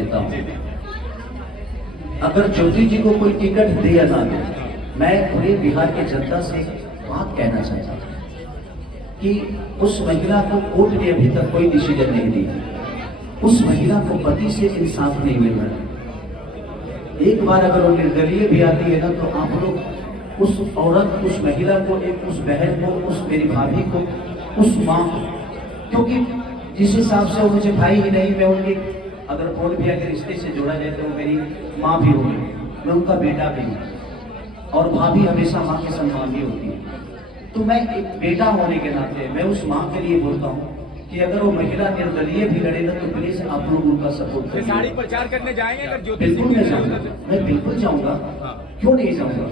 देता हूँ। अगर ज्योति जी को कोई टिकट दे या ना दे, मैं पूरे बिहार के जनता से बात कहना चाहता हूँ कि उस महिला को कोर्ट ने अभी तक कोई डिसीजन नहीं दी। उस महिला को पति से इंसाफ नहीं मिल रहा। एक बार अगर वो निर्दलीय भी आती है ना, तो आप लोग उस औरत, उस महिला को, एक उस बहन को, उस मेरी भाभी को, उस माँ को, क्योंकि जिस हिसाब से वो मुझे भाई ही नहीं, मैं उनकी अगर कौन भी अगर रिश्ते से जोड़ा जाए तो वो मेरी माँ भी होगी, मैं उनका बेटा भी हूँ, और भाभी हमेशा माँ के सम्मान भी होती है। तो मैं एक बेटा होने के नाते मैं उस माँ के लिए बोलता हूँ कि अगर वो महिला निर्दलीय भी लड़े ना, तो प्लीज आप लोग उनका सपोर्ट करें। साड़ी प्रचार करने जाएंगे अगर ज्योति? बिल्कुल मैं जाऊंगा, मैं बिल्कुल जाऊंगा, क्यों नहीं जाऊंगा।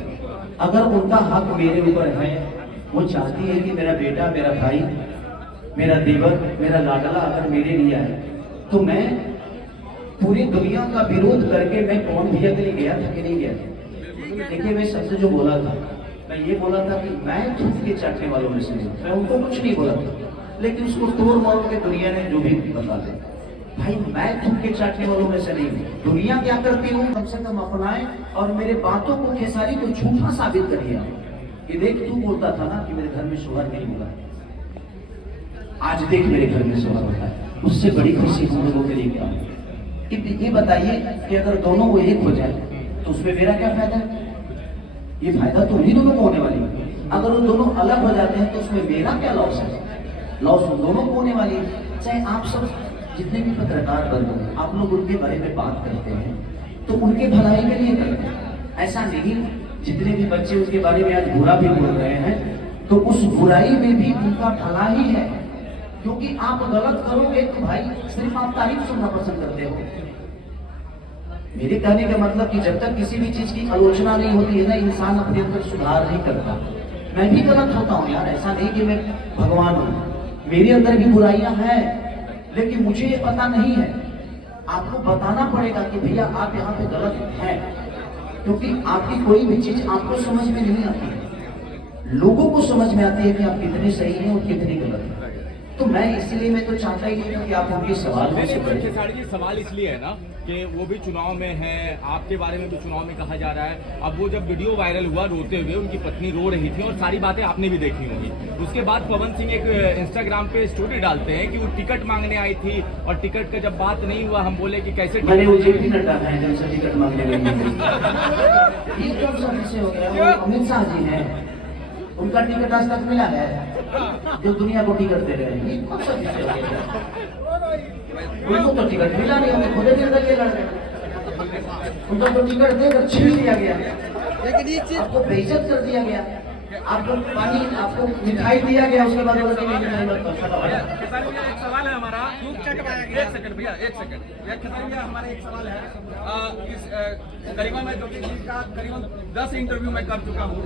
अगर उनका हक मेरे ऊपर है, वो चाहती है कि मेरा बेटा, मेरा भाई, मेरा देवर, मेरा लाडला अगर मेरे लिए आए, तो मैं पूरी दुनिया का विरोध करके मैं कौन भैया के लिए गया था कि नहीं गया था। देखिए, मैं सबसे जो बोला था, मैं ये बोला था कि मैं थूक के चाटने वालों में से नहीं, मैं उनको कुछ नहीं बोला था, लेकिन उसको तोड़ मोड़ के दुनिया ने जो भी बता दे, भाई मैं थूक के चाटने वालों में से नहीं हूँ। दुनिया क्या करती हूँ, कम से कम अपनाए और मेरे बातों को, खेसारी को झूठा साबित करिए कि देख तू बोलता था ना कि मेरे घर में सोहर नहीं होगा, आज देख मेरे घर में सोहर होता है। उससे बड़ी खुशी हम लोगों के लिए क्या है? ये बताइए कि अगर दोनों वो एक हो जाए तो उसमें मेरा क्या फायदा है? ये फायदा तो उन्हीं दोनों को होने वाली है। अगर वो दोनों अलग हो जाते हैं तो उसमें मेरा क्या लॉस है? लॉस उन दोनों को होने वाली है। चाहे आप सब जितने भी पत्रकार बंद हैं, आप लोग उनके बारे में बात करते हैं तो उनके भलाई के लिए करते हैं, ऐसा नहीं। जितने भी बच्चे उसके बारे में आज बुरा भी बोल रहे हैं, तो उस बुराई में भी उनका भला ही है, क्योंकि आप गलत करोगे तो भाई सिर्फ आप तारीफ सुनना पसंद करते हो। मेरे कहने का मतलब कि जब तक किसी भी चीज की आलोचना नहीं होती है ना, इंसान अपने अंदर सुधार नहीं करता। मैं भी गलत होता हूँ यार, ऐसा नहीं कि मैं भगवान हूँ, मेरे अंदर भी बुराइयां हैं, लेकिन मुझे ये पता नहीं है। आपको बताना पड़ेगा कि भैया आप यहाँ पे गलत हैं, क्योंकि आपकी कोई भी चीज आपको समझ में नहीं आती, लोगों को समझ में आती है कि आप कितने सही हैं और कितने गलत हैं। तो मैं इसलिए मैं तो चाहता ही नहीं कि आप उनके सवाल में से करें। खेसारी जी, सवाल इसलिए है ना कि वो भी चुनाव में है, आपके बारे में भी चुनाव में कहा जा रहा है। अब वो जब वीडियो वायरल हुआ रोते हुए, उनकी पत्नी रो रही थी और सारी बातें आपने भी देखी होंगी। उसके बाद पवन सिंह एक इंस्टाग्राम पे स्टोरी डालते हैं कि वो टिकट मांगने आई थी और टिकट का जब बात नहीं हुआ, हम बोले कि कैसे मैंने वो जेपी नड्डा है जब से टिकट मांगने गई। ये कब से हो गया? अमित शाह जी हैं, उनका टिकट आज तक मिला है जो दुनिया को टिकट दे रहे हैं। उनको तो टिकट मिला नहीं, उनको खुद निर्दलीय लड़ रहे, उनको तो टिकट देकर छीन लिया गया, आपको बेइज्जत कर दिया गया, आपको पानी, आपको मिठाई दिया गया, उसके बाद बोला कि मिठाई मत दो। एक सवाल है हमारा, एक सेकंड भैया, एक सेकंड भैया, हमारा एक सवाल है। करीबन मैं ज्योति जी का करीबन 10 इंटरव्यू मैं कर चुका हूँ।